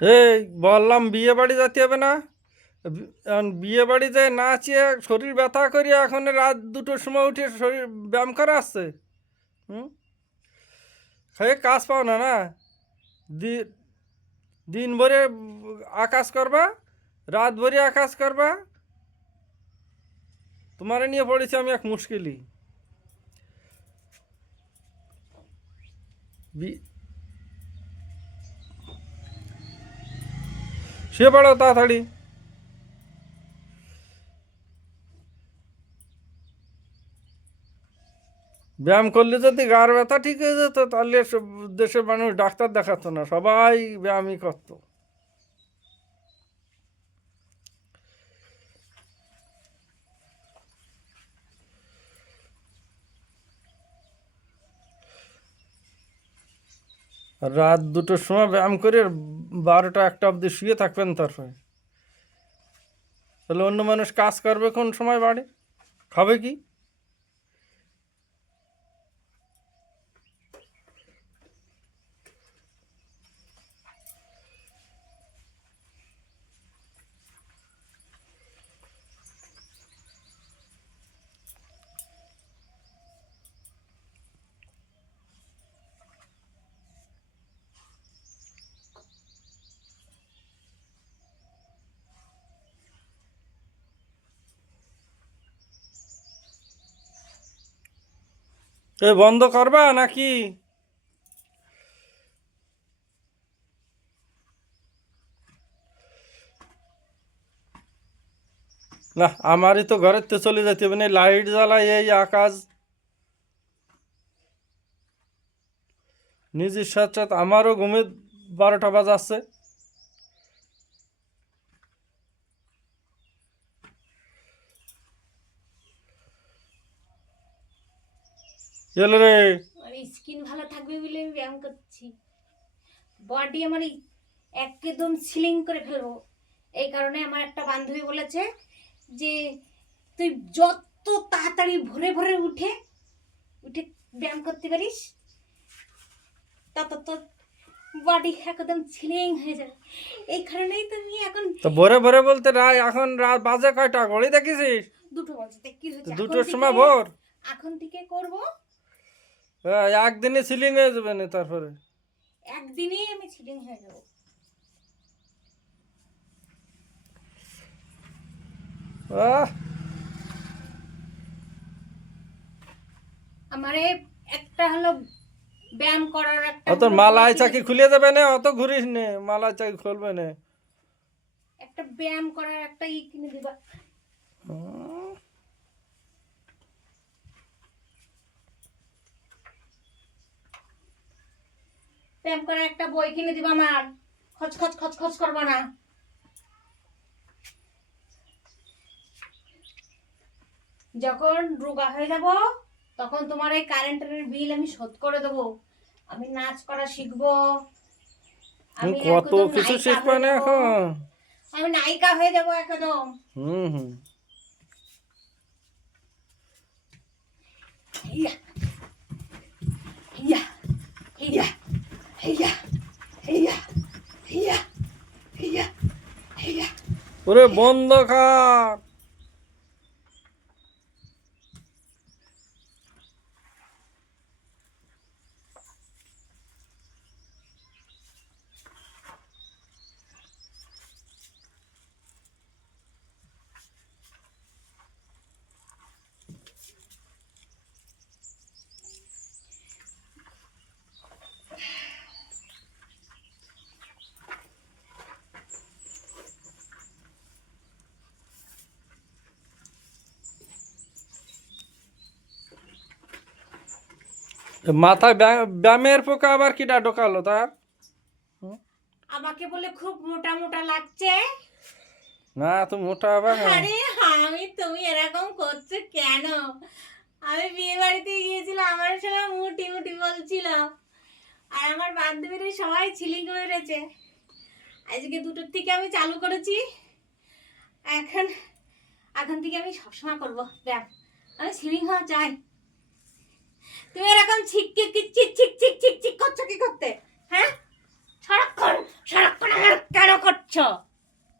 এই বললাম বিয়ে বাড়ি যেতে হবে না? এখন বিয়ে বাড়িতে নাচিয়ে শরীর ব্যথা করি, এখন রাত 2টোর সময় উঠে শরীর ব্যায়াম করা আসছে। হুম, খেয়ে কাজ পাও না না। দি- দিন ভরে আকাশ করবা, রাত ভরে আকাশ করবা। তোমারে নিয়ে পড়েছি আমি এক মুশকিলই। বি- শুয়ে পড়ো তাড়াতাড়ি। ব্যায়াম করলে যদি গার ব্যথা ঠিক হয়ে যেত তাহলে দেশের মানুষ ডাক্তার দেখাতো না, সবাই ব্যায়ামই করতো। আর রাত 2টোর সময় ব্যায়াম করে 12টা 1টা অবধি শুয়ে থাকবেন, তারপরে তাহলে অন্য মানুষ কাজ করবে কোন সময় বাড়ে, খাবে কি? এ বন্ধ করবা নাকি? না, আমারই তো ঘরের তো চলে যেতে হবে না, লাইট জ্বালাই এই আকাশ। নিজের সাথে সাথে আমারও ঘুমে 12টা বাজাচ্ছে। এলে রে। মানে স্কিন ভালো থাকবে বলে আমি ব্যায়াম করছি। বডি আমার একদম সিলিং করে ফেলবো। এই কারণে আমার একটা বান্ধবী বলেছে যে তুই যত তাড়াতাড়ি ভোরে ভোরে উঠে উঠে ব্যায়াম করতে পারিস তত তোর বডি একদম সিলিং হয়ে যাবে। এই কারণেই তুমি এখন তো ভোরে ভোরে বলতে এখন রাত বাজে কয়টা, ঘড়ি দেখেছিস? 2টো বাজে কি তো হয়েছে এখন 2টোর থেকে। সময় ভোর। এখন থেকে করব। একদিনে সিলিং হয়ে যাবে না তারপরে। একদিনেই আমি সিলিং হয়ে যাব। আহ, আমারে একটা হলো ব্যায়াম করার একটা অত হলো বই মালাই কিনে চাকি দিবে। খুলে যাবে না, অত ঘুরিস নে, মালাই চাকি খুলবে না। একটা ব্যায়াম করার একটা কিনে দিবা। হুম, ব্যায়াম করার একটা বই কিনে দিবা আমার। খচ খচ খচ খচ করবা না। যখন রোগা হয়ে যাব তখন তোমার এই কারেন্টের বিল আমি শোধ করে দেবো। আমি নাচ করা শিখবো। আমি কত একদম কিছু নায়িকা শিখবে হয়ে না যাব। এখন। আমি নায়িকা হয়ে যাব একদম। হুম হুম। হিয়া হিয়া হিয়া হিয়া হিয়া হিয়া হিয়া হিয়া। ওরে বন্ধ কর। মাথায় ব্যায়ামের পোকা আবার কিটা ঢোকালো তার? হুম? আমাকে বলে খুব মোটা মোটা লাগছে। না, তুমি মোটা হবে না। আরে তুমি এরকম করছো কেন? আমি বিয়ে বাড়িতে গিয়েছিলাম, আমার সবাই মুটি মুটি বলছিল, আর আমার বান্ধবীরা সবাই ছিলিং মেরেছে। আজকে 2টোর থেকে আমি চালু করেছি। এখন এখন থেকে আমি সবসময় করবো ব্যায়াম। আমি সিলিং হওয়া চাই। তুমি এরকম ছিক চিক চিক চিক চিক চিক করছো কি করতে? হ্যাঁ, সারাক্ষণ সারাক্ষণ আমার দিচ্ছ